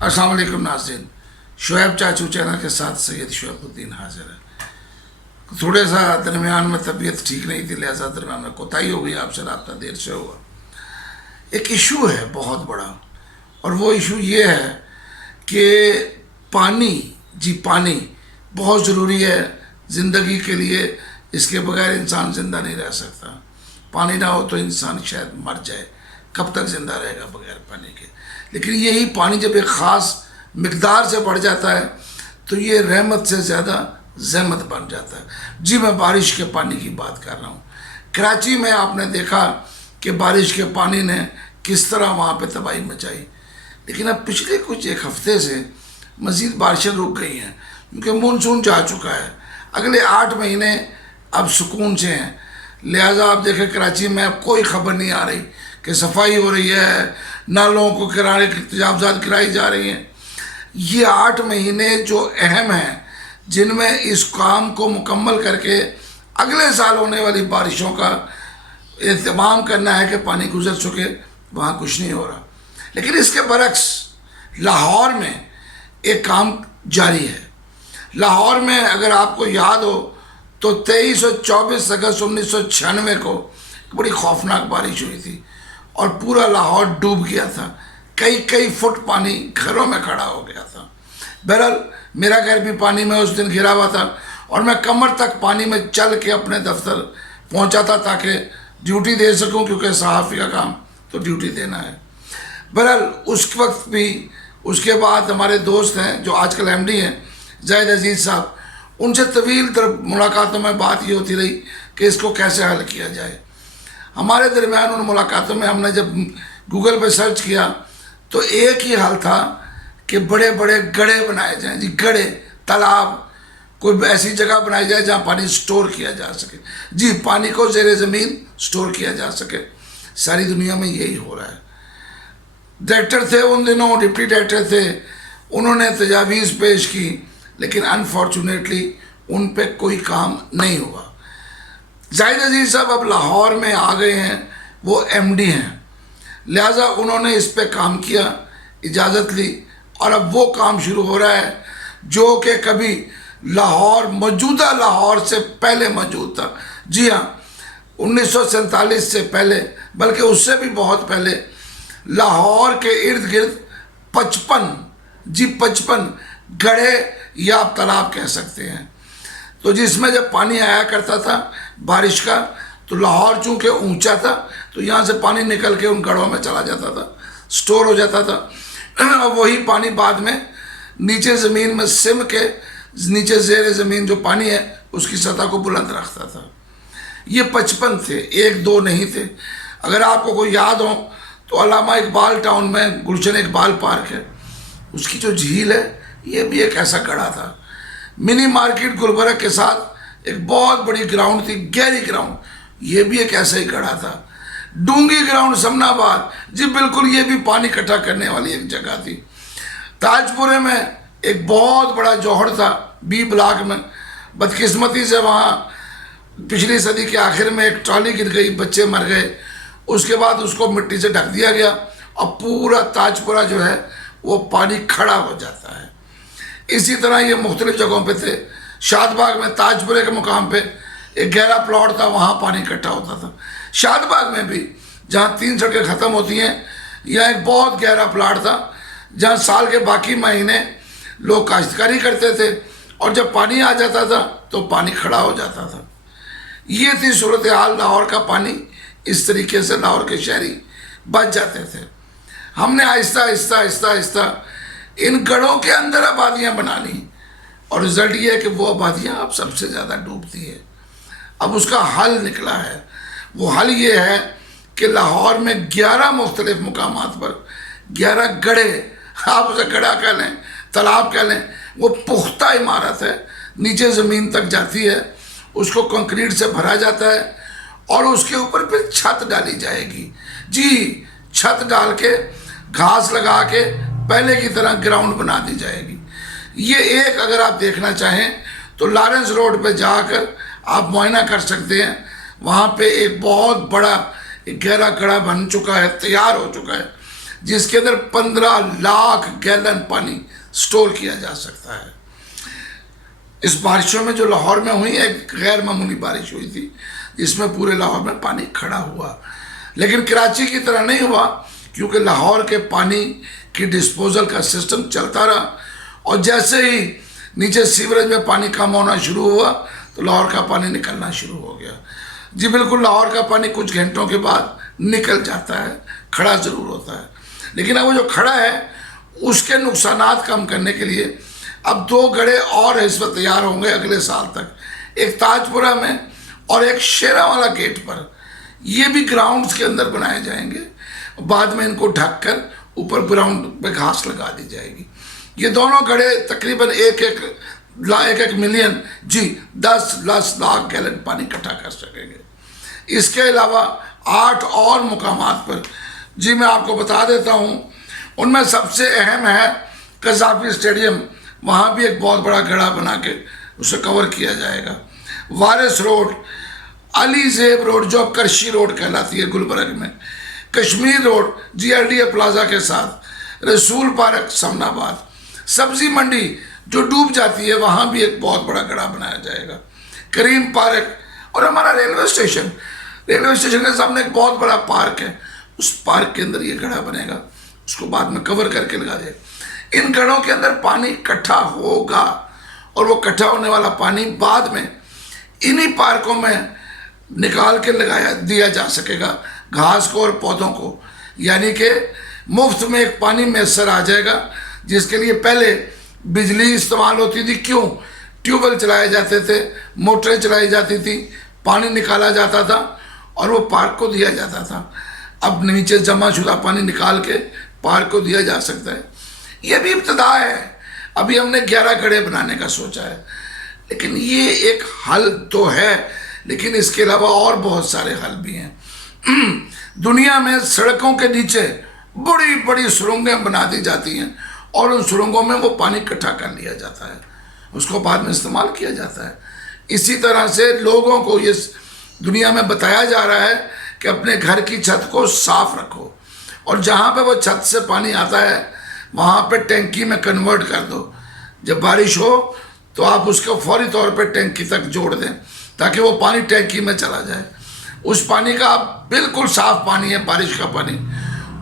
अस्सलाम वालेकुम नाज़रीन, शुएब चाचू चैनल के साथ सैयद शुएबुद्दीन हाजिर है। थोड़े सा दरमियान में तबीयत ठीक नहीं थी, लिहाजा दरमियान में कोताही हो गई, आपसे रब्ता देर से हुआ। एक इशू है बहुत बड़ा, और वो इशू ये है कि पानी, जी पानी बहुत ज़रूरी है ज़िंदगी के लिए। इसके बगैर इंसान ज़िंदा नहीं रह सकता। पानी ना हो तो इंसान शायद मर जाए, कब तक ज़िंदा रहेगा बगैर पानी के। लेकिन यही पानी जब एक ख़ास मिकदार से बढ़ जाता है तो ये रहमत से ज़्यादा ज़हमत बन जाता है। जी मैं बारिश के पानी की बात कर रहा हूँ। कराची में आपने देखा कि बारिश के पानी ने किस तरह वहाँ पे तबाही मचाई, लेकिन अब पिछले कुछ एक हफ्ते से मज़ीद बारिशें रुक गई हैं क्योंकि मानसून जा चुका है। अगले 8 महीने अब सुकून से हैं। लिहाजा आप देखें कराची में अब कोई ख़बर नहीं आ रही कि सफाई हो रही है, नालों को किराए की तजावज़ात कराई जा रही हैं। ये 8 महीने जो अहम हैं, जिनमें इस काम को मुकम्मल करके अगले साल होने वाली बारिशों का एहतमाम करना है कि पानी गुजर चुके, वहाँ कुछ नहीं हो रहा। लेकिन इसके बरक्स लाहौर में एक काम जारी है। लाहौर में अगर आपको याद हो तो 23 और 24 अगस्त 1996 को बड़ी खौफनाक बारिश हुई थी और पूरा लाहौर डूब गया था। कई फुट पानी घरों में खड़ा हो गया था। बहरहाल मेरा घर भी पानी में उस दिन घिरा हुआ था और मैं कमर तक पानी में चल के अपने दफ्तर पहुंचा था ताकि ड्यूटी दे सकूं, क्योंकि सहाफ़ी का काम तो ड्यूटी देना है। बहरहाल उस वक्त भी, उसके बाद हमारे दोस्त हैं जो आजकल MD हैं, जाहिद अजीज़ साहब, उनसे तवील तर मुलाकातों में बात ये होती रही कि इसको कैसे हल किया जाए। हमारे दरमियान उन मुलाकातों में हमने जब गूगल पे सर्च किया तो एक ही हल था कि बड़े बड़े गड्ढे बनाए जाएं। जी गड्ढे, तालाब, कोई ऐसी जगह बनाई जाए जहाँ पानी स्टोर किया जा सके। जी पानी को ज़ेरे ज़मीन स्टोर किया जा सके। सारी दुनिया में यही हो रहा है। डायरेक्टर थे उन दिनों, डिप्टी डायरेक्टर थे, उन्होंने तजावीज़ पेश की, लेकिन अनफॉर्चुनेटली उन पे कोई काम नहीं हुआ। जाहिद अजीज़ साहब अब लाहौर में आ गए हैं, वो MD हैं, लिहाजा उन्होंने इस पे काम किया, इजाज़त ली और अब वो काम शुरू हो रहा है जो कि कभी लाहौर, मौजूदा लाहौर से पहले मौजूद था। जी हाँ, 1947 से पहले, बल्कि उससे भी बहुत पहले, लाहौर के इर्द गिर्द 55 गड्ढे या आप तालाब कह सकते हैं। तो जिसमें जब पानी आया करता था बारिश का, तो लाहौर चूँकि ऊंचा था तो यहाँ से पानी निकल के उन गढ़ों में चला जाता था, स्टोर हो जाता था। और वही पानी बाद में नीचे ज़मीन में सिम के नीचे ज़ेरे ज़मीन जो पानी है उसकी सतह को बुलंद रखता था। ये 55 थे, 1-2 नहीं थे। अगर आपको कोई याद हो तो अल्लामा इकबाल टाउन में गुलशन इकबाल पार्क है, उसकी जो झील है ये भी एक ऐसा गड्ढा था। मिनी मार्केट गुलबर्ग के साथ एक बहुत बड़ी ग्राउंड थी, गहरी ग्राउंड, ये भी एक ऐसा ही गड्ढा था। डूंगी ग्राउंड समनाबाद, जी बिल्कुल ये भी पानी इकट्ठा करने वाली एक जगह थी। ताजपुरे में एक बहुत बड़ा जौहर था B ब्लॉक में। बदकिस्मती से वहाँ पिछली सदी के आखिर में एक ट्रॉली गिर गई, बच्चे मर गए। उसके बाद उसको मिट्टी से ढक दिया गया और पूरा ताजपुरा जो है वो पानी खड़ा हो जाता है। इसी तरह ये मुख्तलिफ जगहों पे थे। शादबाग में ताजपुरे के मुकाम पे एक गहरा प्लॉट था, वहाँ पानी इकट्ठा होता था। शादबाग में भी जहाँ 3 सड़कें ख़त्म होती हैं, यहाँ एक बहुत गहरा प्लॉट था जहाँ साल के बाकी महीने लोग काश्तकारी करते थे और जब पानी आ जाता था तो पानी खड़ा हो जाता था। ये थी सूरत हाल लाहौर का। पानी इस तरीके से लाहौर के शहरी बच जाते थे। हमने आहिस्ता आहिस्ता इन गढ़ों के अंदर आबादियाँ बना ली और रिज़ल्ट ये है कि वो आबादियाँ अब सबसे ज़्यादा डूबती है। अब उसका हल निकला है। वो हल ये है कि लाहौर में 11 मुख्तलिफ मुकामात पर 11 गड्ढे, आप उसे गड्ढा कह लें, तालाब कह लें, वो पुख्ता इमारत है, नीचे ज़मीन तक जाती है, उसको कंक्रीट से भरा जाता है और उसके ऊपर फिर छत डाली जाएगी। जी छत डाल के घास लगा के पहले की तरह ग्राउंड बना दी जाएगी। ये एक, अगर आप देखना चाहें तो लॉरेंस रोड पे जाकर आप मुआयना कर सकते हैं। वहाँ पे एक बहुत बड़ा एक गहरा गड्ढा बन चुका है, तैयार हो चुका है, जिसके अंदर 15 लाख गैलन पानी स्टोर किया जा सकता है। इस बारिशों में जो लाहौर में हुई, एक गैर मामूली बारिश हुई थी जिसमें पूरे लाहौर में पानी खड़ा हुआ, लेकिन कराची की तरह नहीं हुआ, क्योंकि लाहौर के पानी की डिस्पोजल का सिस्टम चलता रहा, और जैसे ही नीचे सीवरेज में पानी कम होना शुरू हुआ तो लाहौर का पानी निकलना शुरू हो गया। जी बिल्कुल, लाहौर का पानी कुछ घंटों के बाद निकल जाता है, खड़ा ज़रूर होता है, लेकिन अब वो जो खड़ा है उसके नुकसानात कम करने के लिए अब 2 गड्ढे और इस वक्त तैयार होंगे अगले साल तक, एक ताजपुरा में और एक शेरावाला गेट पर। ये भी ग्राउंड्स के अंदर बनाए जाएंगे, बाद में इनको ढककर ऊपर ग्राउंड पे घास लगा दी जाएगी। ये दोनों गड्ढे तकरीबन एक मिलियन 10 लाख गैलन पानी इकट्ठा कर सकेंगे। इसके अलावा 8 और मुकामात पर मैं आपको बता देता हूँ, उनमें सबसे अहम है कज़ाफी स्टेडियम, वहाँ भी एक बहुत बड़ा गड्ढा बना के उसे कवर किया जाएगा। वारिस रोड, अली ज़ेब रोड जो अब करशी रोड कहलाती है गुलबर्ग में, कश्मीर रोड GRDA प्लाजा के साथ, रसूल पार्क समनाबाद, सब्जी मंडी जो डूब जाती है वहाँ भी एक बहुत बड़ा गड्ढा बनाया जाएगा, करीम पार्क, और हमारा रेलवे स्टेशन के सामने एक बहुत बड़ा पार्क है, उस पार्क के अंदर ये गड्ढा बनेगा, उसको बाद में कवर करके लगा देगा। इन गड्ढों के अंदर पानी इकट्ठा होगा और वो इकट्ठा होने वाला पानी बाद में इन्हीं पार्कों में निकाल के लगाया दिया जा सकेगा घास को और पौधों को, यानी कि मुफ्त में एक पानी मैसर आ जाएगा, जिसके लिए पहले बिजली इस्तेमाल होती थी। क्यों? ट्यूबवेल चलाए जाते थे, मोटरें चलाई जाती थी, पानी निकाला जाता था और वो पार्क को दिया जाता था। अब नीचे जमा शुदा पानी निकाल के पार्क को दिया जा सकता है। ये भी इब्तिदा है, अभी हमने 11 गड्ढे बनाने का सोचा है, लेकिन ये एक हल तो है, लेकिन इसके अलावा और बहुत सारे हल भी हैं। दुनिया में सड़कों के नीचे बड़ी बड़ी सुरंगें बना दी जाती हैं और उन सुरंगों में वो पानी इकट्ठा कर लिया जाता है, उसको बाद में इस्तेमाल किया जाता है। इसी तरह से लोगों को ये दुनिया में बताया जा रहा है कि अपने घर की छत को साफ रखो, और जहाँ पे वो छत से पानी आता है वहाँ पे टैंकी में कन्वर्ट कर दो। जब बारिश हो तो आप उसको फौरी तौर पे टैंकी तक जोड़ दें ताकि वो पानी टैंकी में चला जाए। उस पानी का आप बिल्कुल साफ पानी है, बारिश का पानी,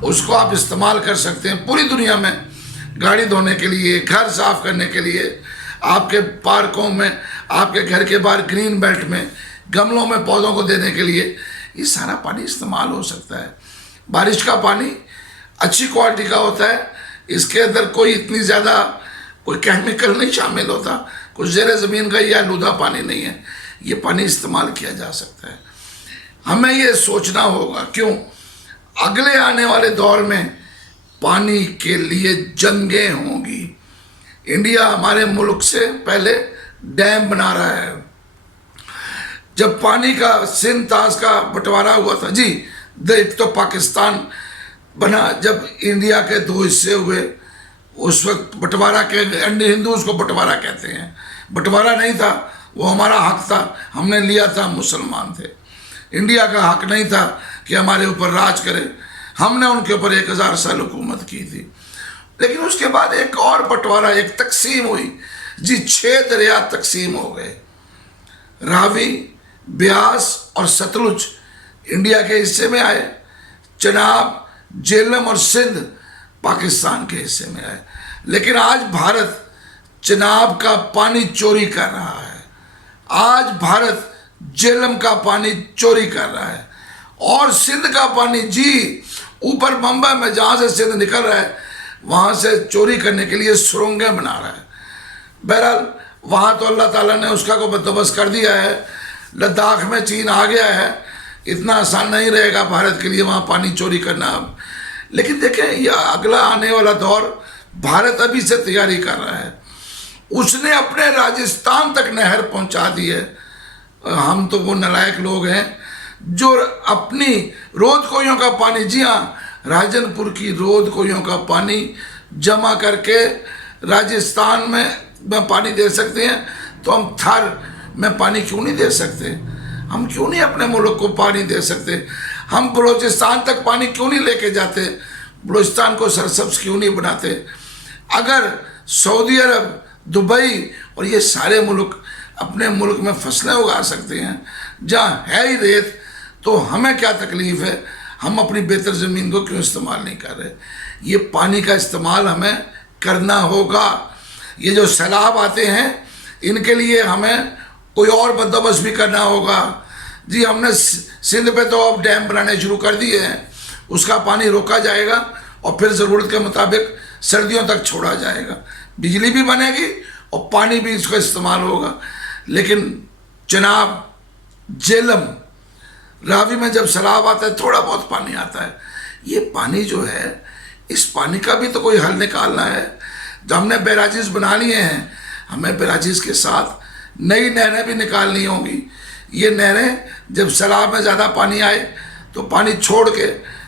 उसको आप इस्तेमाल कर सकते हैं पूरी दुनिया में, गाड़ी धोने के लिए, घर साफ करने के लिए, आपके पार्कों में, आपके घर के बाहर ग्रीन बेल्ट में, गमलों में पौधों को देने के लिए ये सारा पानी इस्तेमाल हो सकता है। बारिश का पानी अच्छी क्वालिटी का होता है, इसके अंदर कोई इतनी ज़्यादा कोई केमिकल नहीं शामिल होता, कुछ ज़ेरे ज़मीन का या आलूदा पानी नहीं है, ये पानी इस्तेमाल किया जा सकता है। हमें ये सोचना होगा, क्यों अगले आने वाले दौर में पानी के लिए जंगें होंगी। इंडिया हमारे मुल्क से पहले डैम बना रहा है। जब पानी का सिंध ताज का बंटवारा हुआ था एक तो पाकिस्तान बना, जब इंडिया के 2 हिस्से हुए उस वक्त बंटवारा के, हिंदू उसको बंटवारा कहते हैं, बंटवारा नहीं था, वो हमारा हक था, हमने लिया था, मुसलमान थे, इंडिया का हक नहीं था कि हमारे ऊपर राज करे, हमने उनके ऊपर 1000 साल हुकूमत की थी। लेकिन उसके बाद एक और बंटवारा, एक तकसीम हुई 6 दरिया तकसीम हो गए, रावी, ब्यास और सतलुज इंडिया के हिस्से में आए, चनाब, झेलम और सिंध पाकिस्तान के हिस्से में आए। लेकिन आज भारत चनाब का पानी चोरी कर रहा है, आज भारत झेलम का पानी चोरी कर रहा है, और सिंध का पानी ऊपर बम्बई में जहाँ से सिंध निकल रहा है वहाँ से चोरी करने के लिए सुरंगें बना रहा है। बहरहाल वहाँ तो अल्लाह ताला ने उसका को बंदोबस्त कर दिया है, लद्दाख में चीन आ गया है, इतना आसान नहीं रहेगा भारत के लिए वहाँ पानी चोरी करना अब। लेकिन देखें, यह अगला आने वाला दौर भारत अभी से तैयारी कर रहा है, उसने अपने राजस्थान तक नहर पहुँचा दी है। हम तो वो नालायक लोग हैं जो अपनी रोद कोइयों का पानी, राजनपुर की रोद कोइयों का पानी जमा करके राजस्थान में पानी दे सकते हैं, तो हम थर में पानी क्यों नहीं दे सकते? हम क्यों नहीं अपने मुल्क को पानी दे सकते? हम बलोचिस्तान तक पानी क्यों नहीं लेके जाते? बलूचिस्तान को सरसब्ज क्यों नहीं बनाते? अगर सऊदी अरब, दुबई और ये सारे मुल्क अपने मुल्क में फसलें उगा सकते हैं जहाँ है ही रेत, तो हमें क्या तकलीफ़ है? हम अपनी बेहतर ज़मीन को क्यों इस्तेमाल नहीं कर रहे? ये पानी का इस्तेमाल हमें करना होगा। ये जो सैलाब आते हैं इनके लिए हमें कोई और बंदोबस्त भी करना होगा। जी हमने सिंध पे तो अब डैम बनाने शुरू कर दिए हैं, उसका पानी रोका जाएगा और फिर ज़रूरत के मुताबिक सर्दियों तक छोड़ा जाएगा। बिजली भी बनेगी और पानी भी इसका इस्तेमाल होगा। लेकिन जनाब झेलम, रावी में जब सैलाब आता है थोड़ा बहुत पानी आता है, ये पानी जो है, इस पानी का भी तो कोई हल निकालना है। जब हमने बैराजेस बना लिए हैं, हमें बैराजेस के साथ नई नहरें भी निकालनी होंगी। ये नहरें जब सैलाब में ज़्यादा पानी आए तो पानी छोड़ के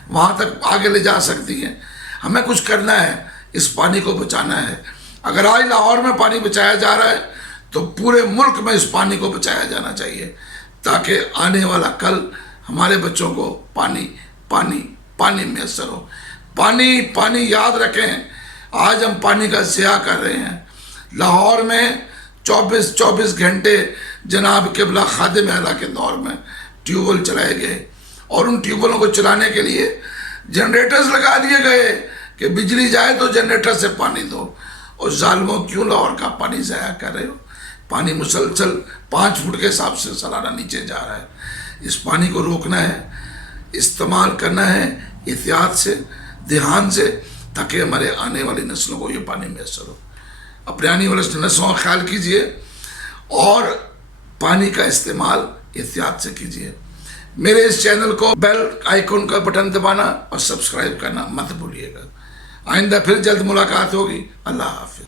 वहाँ तक आगे ले जा सकती हैं। हमें कुछ करना है, इस पानी को बचाना है। अगर आज लाहौर में पानी बचाया जा रहा है तो पूरे मुल्क में इस पानी को बचाया जाना चाहिए, ताकि आने वाला कल हमारे बच्चों को पानी पानी पानी मैसर हो। पानी पानी याद रखें, आज हम पानी का ज़िया कर रहे हैं। लाहौर में 24 घंटे जनाब किबला खादिम अहला के दौर में ट्यूबवेल चलाए गए और उन ट्यूबवेलों को चलाने के लिए जनरेटर्स लगा दिए गए कि बिजली जाए तो जनरेटर से पानी दो। और जालिमों, क्यों लाहौर का पानी ज़ाया कर रहे हो? पानी मुसलसल 5 फुट के हिसाब से सालाना नीचे जा रहा है। इस पानी को रोकना है, इस्तेमाल करना है एहतियात से, ध्यान से, ताकि हमारे आने वाली नस्लों को ये पानी मैसर हो। अपने आने वाली नस्लों का ख्याल कीजिए और पानी का इस्तेमाल एहतियात से कीजिए। मेरे इस चैनल को बेल आइकन का बटन दबाना और सब्सक्राइब करना मत भूलिएगा। आइंदा फिर जल्द मुलाकात होगी। अल्लाह हाफिज़।